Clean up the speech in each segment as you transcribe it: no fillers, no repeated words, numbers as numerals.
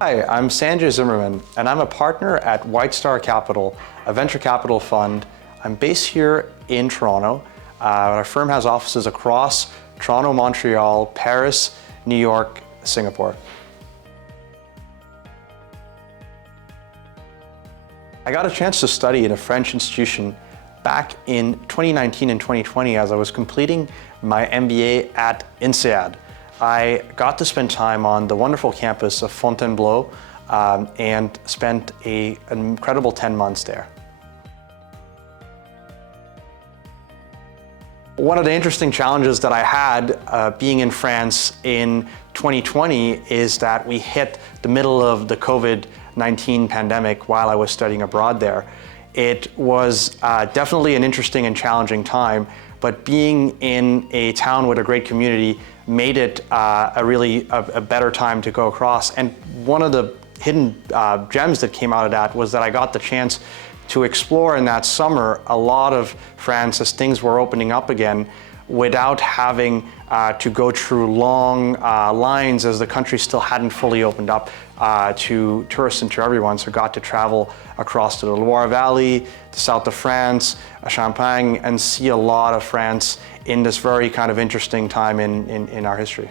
Hi, I'm Sanjay Zimmerman, and I'm a partner at White Star Capital, a venture capital fund. I'm based here in Toronto. Our firm has offices across Toronto, Montreal, Paris, New York, Singapore. I got a chance to study in a French institution back in 2019 and 2020 as I was completing my MBA at INSEAD. I got to spend time on the wonderful campus of Fontainebleau and spent an incredible 10 months there. One of the interesting challenges that I had being in France in 2020 is that we hit the middle of the COVID-19 pandemic while I was studying abroad there. It was definitely an interesting and challenging time, but being in a town with a great community made it a better time to go across. And one of the hidden gems that came out of that was that I got the chance to explore in that summer a lot of France as things were opening up again without having to go through long lines as the country still hadn't fully opened up to tourists and to everyone. So got to travel across to the Loire Valley, the south of France, Champagne, and see a lot of France in this very kind of interesting time in our history.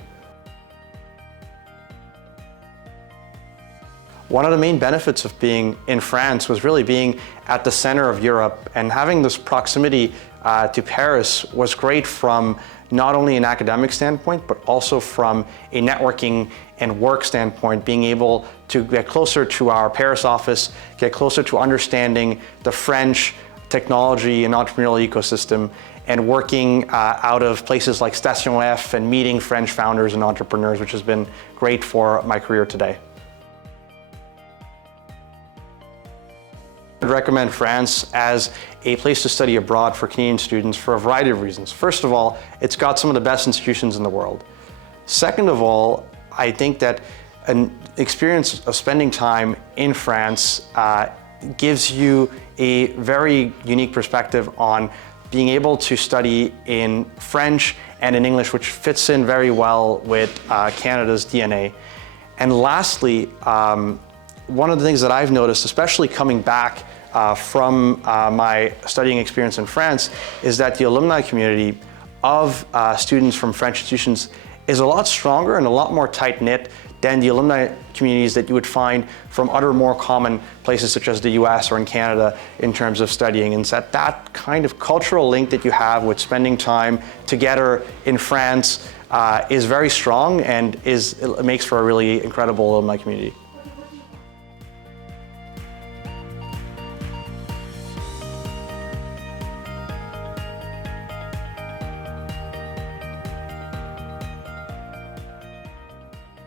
One of the main benefits of being in France was really being at the center of Europe, and having this proximity to Paris was great from not only an academic standpoint, but also from a networking and work standpoint, being able to get closer to our Paris office, get closer to understanding the French technology and entrepreneurial ecosystem, and working out of places like Station F and meeting French founders and entrepreneurs, which has been great for my career today. I'd recommend France as a place to study abroad for Canadian students for a variety of reasons. First of all, it's got some of the best institutions in the world. Second of all, I think that an experience of spending time in France gives you a very unique perspective on being able to study in French and in English, which fits in very well with Canada's DNA. And lastly, one of the things that I've noticed, especially coming back from my studying experience in France, is that the alumni community of students from French institutions is a lot stronger and a lot more tight-knit than the alumni communities that you would find from other more common places such as the US or in Canada in terms of studying. And so that kind of cultural link that you have with spending time together in France is very strong and it makes for a really incredible alumni community.